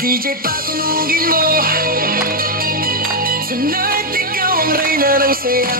DJ patunugin mo, tonight ikaw ang reyna ng sayaw.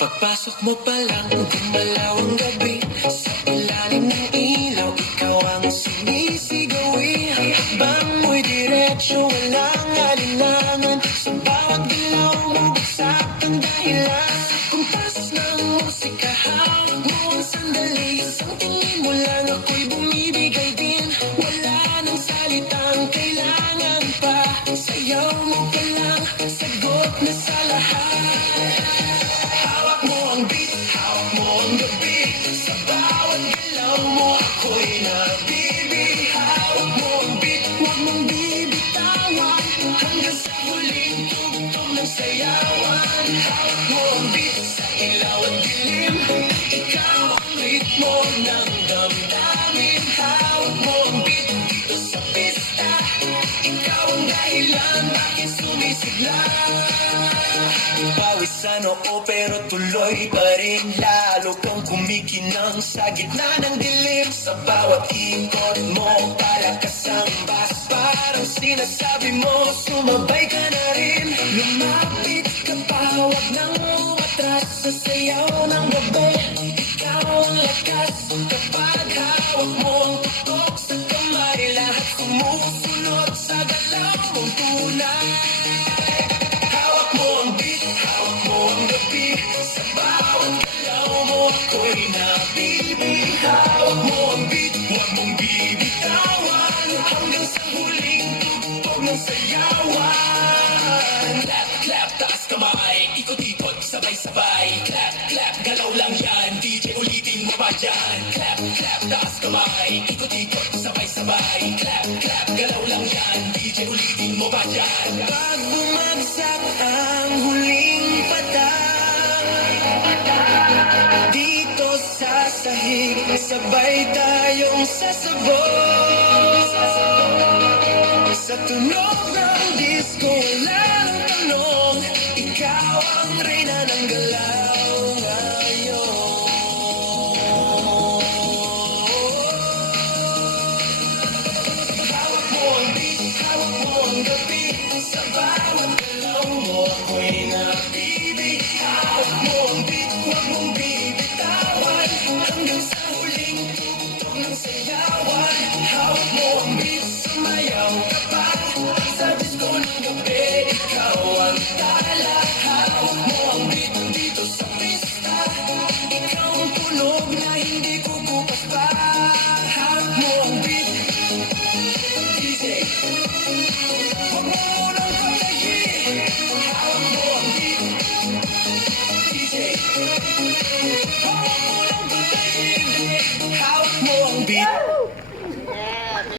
Pagpasok mo pa lang, gumalaw ang gabi. Sa ilalim ng ilaw, ikaw ang sinisigawi. Hakbang mo'y diretsyo, walang alinlangan. Sa bawat galaw mo, bagsak ang dahilan. Kumpas ng musika, hawak mo ang sandali. Isang tingin mo lang, ako'y bumibigay din. Wala nang salitang kailangan pa. Sayaw mo pa lang, sagot na sa lahat. Hawak mo ang beat, hawak mo ang gabi. Sa bawat galaw mo, ako'y nabibi. Hawak mo ang beat, huwag mong bibitawan. Hanggang sa huling tugtog ng sayawan. Hawak mo ang beat, sa ilaw at dilim. Ikaw ang ritmo ng damdamin. Hawak mo ang beat, dito sa pista. Ikaw ang dahilan, bakit sumisigla. Pawisan oo pero tuloy pa rin. Lalo kang kumikinang sa gitna ng dilim. Sa bawat ikot mo, palakas ang bas. Parang sinasabi mo, sumabay ka na rin. Lumapit ka pa, huwag nang umatras. Sa sayaw ng gabi, ikaw ang lakas. Kapag hawak mo ang tutok sa kamay, lahat sumusunod sa galaw mong tunay. Hawak mo ang beat, hawak mo ang gabi. Sa bawat galaw mo, ako'y nabibi. Hawak mo ang beat, huwag mong bibitawan. Hanggang sa huling tugtog ng sayawan. Clap, clap, taas kamay. Ikot-ikot, sabay-sabay. Clap, clap, galaw lang yan. DJ ulitin mo pa yan. Clap, clap, taas kamay. Ikot-ikot, sabay-sabay. Clap, clap, galaw lang yan. DJ ulitin mo pa yan. Pag bumagsak ang huling patang, dito sa sahig, sabay tayong sasabog. Sa tunog ng disco, walang tanong, ikaw ang reyna ng galaw ngayon. Hawak mo ang beat, hawak mo ang gabi. Sa bawat galaw mo, ako'y nabibi. Hawak mo ang beat, huwag mong bibitawan. Hanggang sa huling tugtog ng sayawan. Hawak mo ang beat, sumayaw ka pa.